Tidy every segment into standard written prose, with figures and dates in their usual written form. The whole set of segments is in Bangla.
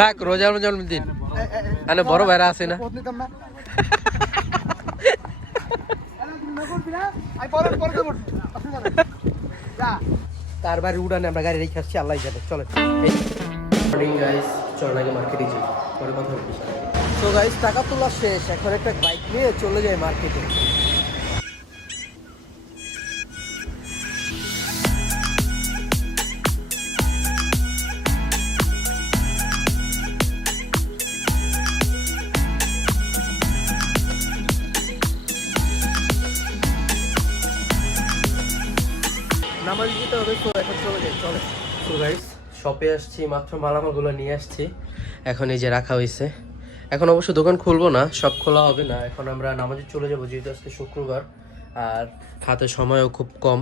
থাক রোজার জন্মদিন মানে বড় ভাইরা আছে না তার বাড়ি উড়ানে আমরা গাড়ি রেখে আসছি আল্লাহ যাবে চলে মর্নিং গাইস চল আগে মার্কেটে যাই পরে কথা বলছি তো গাইস টাকা তোলা শেষ এখন একটা বাইক নিয়ে চলে যাই মার্কেটে নামাজ দিতে হবে তো এখন চলে যাই চলে তো গাইস শপে আসছি মাত্র মালামালগুলো নিয়ে আসছি এখন এই যে রাখা হয়েছে এখন অবশ্য দোকান খুলবো না সব খোলা হবে না এখন আমরা নামাজে চলে যাবো যেহেতু আজকে শুক্রবার আর হাতে সময়ও খুব কম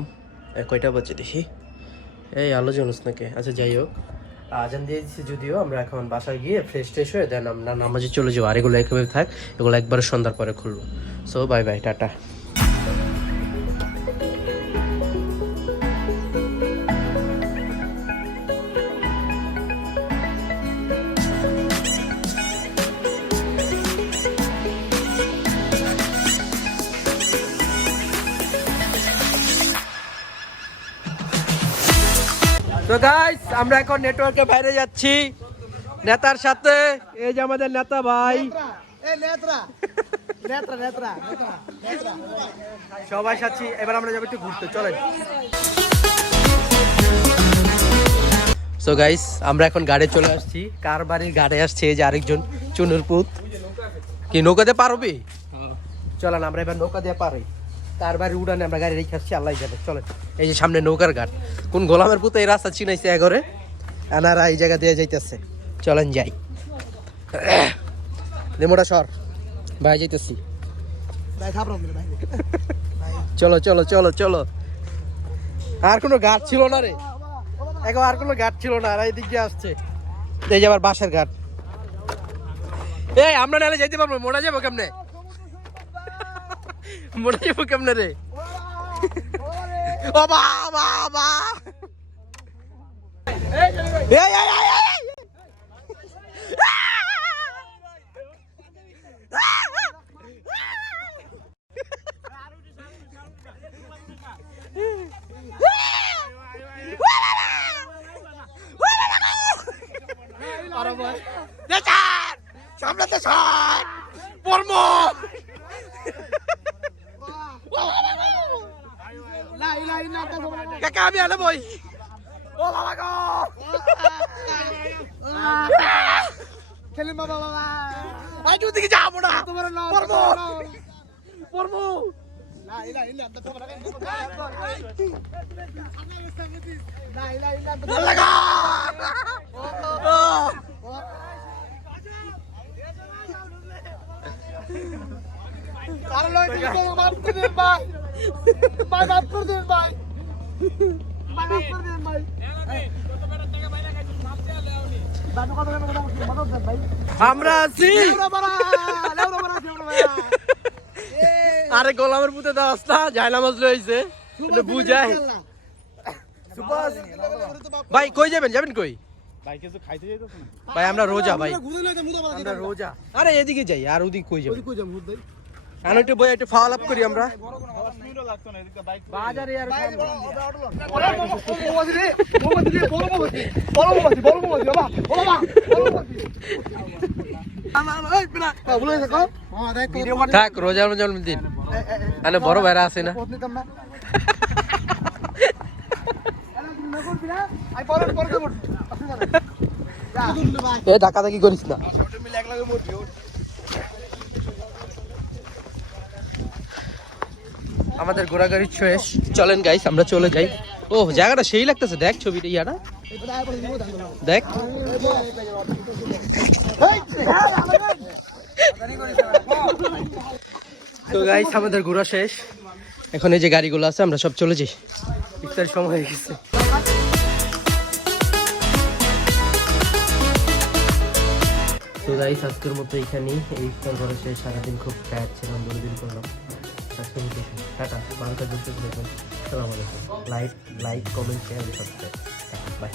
কয়টা বাজে দেখি এই আলো জানুস নাকি আচ্ছা যাই হোক আজান দিয়ে দিচ্ছি যদিও আমরা এখন বাসায় গিয়ে ফ্রেশ ট্রেশ হয়ে দেন আমরা নামাজে চলে যাবো আর এগুলো একেবারে থাক এগুলো একবারে সন্ধ্যার পরে খুলবো সো বাই বাই টাটা তো গাইস আমরা এখন নেটওয়ার্কের বাইরে যাচ্ছি নেতার সাথে এই যে আমাদের নেতা ভাই সবাই সাথী এবার আমরা যাবো একটু ঘুরতে চলেন সো গাইস আমরা এখন গাড়ি চলে আসছি কার বাড়ির গাড়ি আসছে এই যে আরেকজন চুনুর পুত কি নৌকাতে পারবি চলেন আমরা এবার নৌকা দিয়ে পারি তার বাড়ি উড়ানে আমরা গাড়ি রেখে আসছি আল্লাহ যাবে চলেন এই যে সামনে নৌকার ঘাট কোন গোলামের পুত এই রাস্তা চিনাইছে এগরে এনারা এই জায়গা দিয়ে যাইতেছে চলেন যাই মোটা সর ভাই যাইতেছি চলো চলো চলো চলো আর কোনো ঘাট ছিল না রে এখন আর কোনো ঘাট ছিল না আর এই দিক দিয়ে আসছে এই যে আবার বাঁশের ঘাট এই আমরা নাহলে যাইতে পারবো মোড়া যাবো কেমনে মনে যাবো কেমনে রে ও বাবা বাবা সামলাতে সর পরম কাকা আমি আলে বই ও বাবা গো খেলে বাবা বাবা আই তুই দিকে যাবো না তোমার নাম পরম পরম লা ইলা ইলা আন্তা তোমার আগে লা ইলা ইলা আন্তা লাগা আরে লয় তুমি মাফ করে দে ভাই ভাই মাফ করে দে ভাই ভাই মাফ করে দে ভাই আমরা আছি আরে গোলামের পুতে দাস না যায় নামাজ লইছে এটা বুঝাই ভাই কই যাবেন যাবেন কই ভাই কিছু খাইতে যাইতেছ না ভাই আমরা রোজা ভাই আমরা রোজা আরে এদিকে যাই আর ওদিকে কই যাব ওদিকে কই যাব ভাই আনো একটু বই একটু ফলো আপ করি আমরা মিনিটও লাগতো না এদিকে বাইক বাজারে আর থাক রোজার জন্মদিন মানে বড় ভাইরা আছে না এ ধাক্কা ধাক্কি করিস না আমাদের ঘোরাঘুরি শেষ চলেন গাইস আমরা চলে যাই ও জায়গাটা সেই লাগতেছে দেখ ছবিটা ইয়াটা দেখ তো গাইস আমাদের ঘোরা শেষ এখন এই যে গাড়িগুলো আছে আমরা সব চলে যাই ইফতার সময় হয়ে গেছে তো গাইস আজকের মতো এখানেই এই ইফতার ঘরে শেষ সারাদিন খুব টায়ার্ড ছিলাম 2 দিন করলাম টাটা ভালো থাকবেন আসসালামু আলাইকুম। Like comment share subscribe. By.